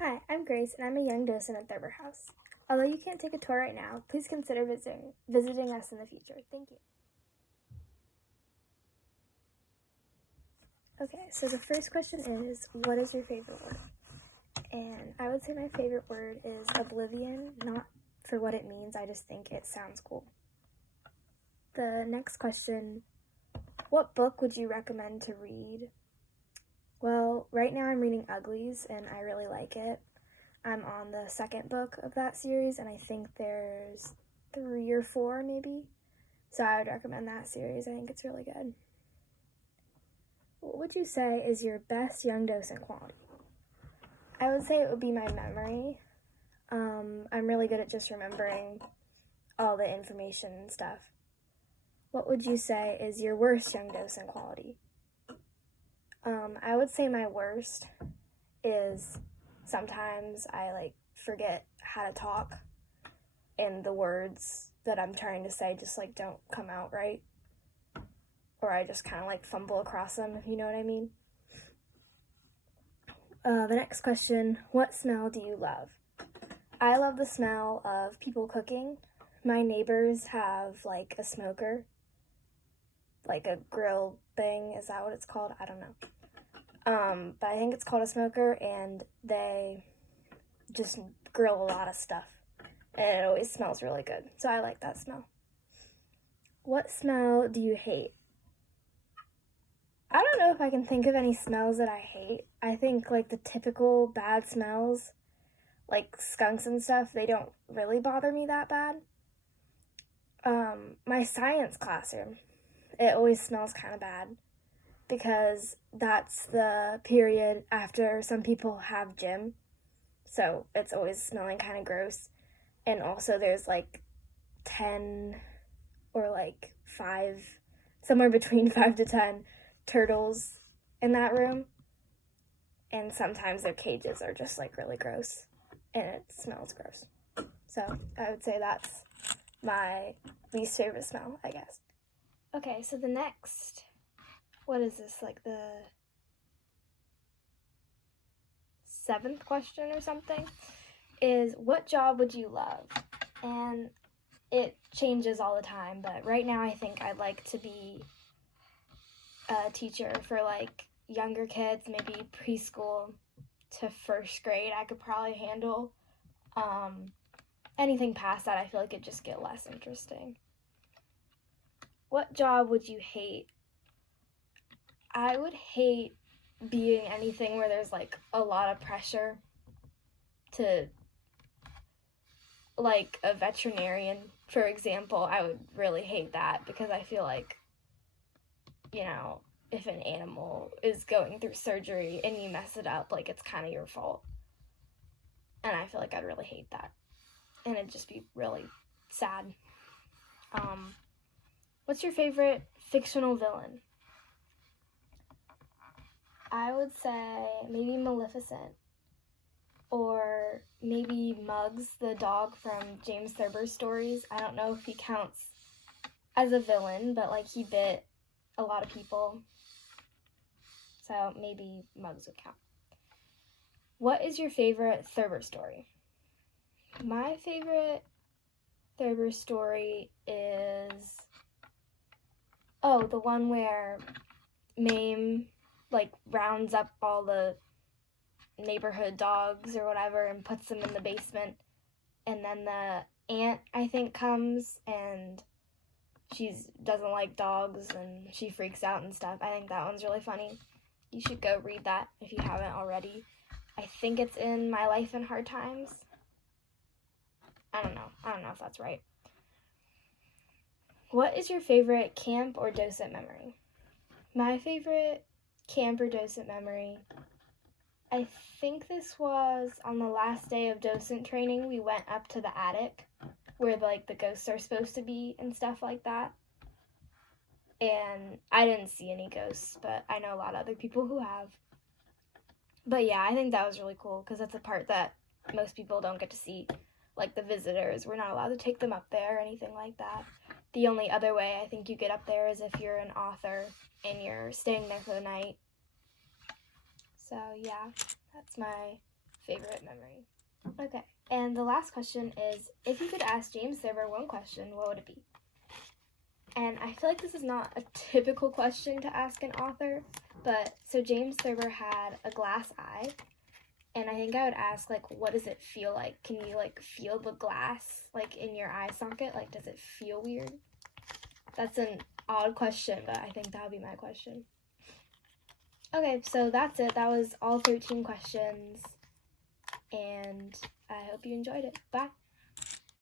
Hi, I'm Grace, and I'm a young docent at Thurber House. Although you can't take a tour right now, please consider visiting us in the future. Thank you. Okay, so the first question is, what is your favorite word? And I would say my favorite word is oblivion, not for what it means, I just think it sounds cool. The next question, what book would you recommend to read? Well, right now I'm reading Uglies, and I really like it. I'm on the second book of that series, and I think there's 3 or 4 maybe. So I would recommend that series. I think it's really good. What would you say is your best young docent quality? I would say it would be my memory. I'm really good at just remembering all the information and stuff. What would you say is your worst young docent quality? I would say my worst is sometimes I forget how to talk, and the words that I'm trying to say just don't come out right, or I just kind of fumble across them, if you know what I mean. The next question, what smell do you love? I love the smell of people cooking. My neighbors have a smoker, a grill thing. Is that what it's called? I don't know. But I think it's called a smoker, and they just grill a lot of stuff, and it always smells really good. So I like that smell. What smell do you hate? I don't know if I can think of any smells that I hate. I think the typical bad smells, like skunks and stuff, they don't really bother me that bad. My science classroom, it always smells kind of bad because that's the period after some people have gym. So it's always smelling kind of gross. And also there's 10 or 5, somewhere between 5 to 10 turtles in that room. And sometimes their cages are just really gross. And it smells gross. So I would say that's my least favorite smell, I guess. Okay, so the next, what is this, the 7th question or something, is what job would you love? And it changes all the time, but right now I think I'd like to be a teacher for younger kids, maybe preschool to 1st grade. I could probably handle. Anything past that, I feel like it'd just get less interesting. What job would you hate? I would hate being anything where there's a lot of pressure to, a veterinarian, for example. I would really hate that because I feel if an animal is going through surgery and you mess it up, it's kind of your fault. And I feel like I'd really hate that. And it'd just be really sad. What's your favorite fictional villain? I would say maybe Maleficent, or maybe Muggs, the dog from James Thurber's stories. I don't know if he counts as a villain, but he bit a lot of people, so maybe Muggs would count. What is your favorite Thurber story? My favorite Thurber story is, the one where Mame rounds up all the neighborhood dogs or whatever and puts them in the basement, and then the aunt, I think, comes and she doesn't like dogs and she freaks out and stuff. I think that one's really funny. You should go read that if you haven't already. I think it's in My Life in Hard Times. I don't know if that's right. What is your favorite camp or docent memory? My favorite camp or docent memory, I think this was on the last day of docent training. We went up to the attic where the ghosts are supposed to be and stuff like that. And I didn't see any ghosts, but I know a lot of other people who have. But yeah, I think that was really cool because that's a part that most people don't get to see. The visitors, we're not allowed to take them up there or anything like that. The only other way I think you get up there is if you're an author and you're staying there for the night. So yeah, that's my favorite memory. Okay, and the last question is, if you could ask James Thurber one question, what would it be? And I feel like this is not a typical question to ask an author, but so James Thurber had a glass eye, and I think I would ask, like, what does it feel like? Can you, like, feel the glass, like, in your eye socket? Like, does it feel weird? That's an odd question, but I think that would be my question. Okay, so that's it. That was all 13 questions, and I hope you enjoyed it. Bye.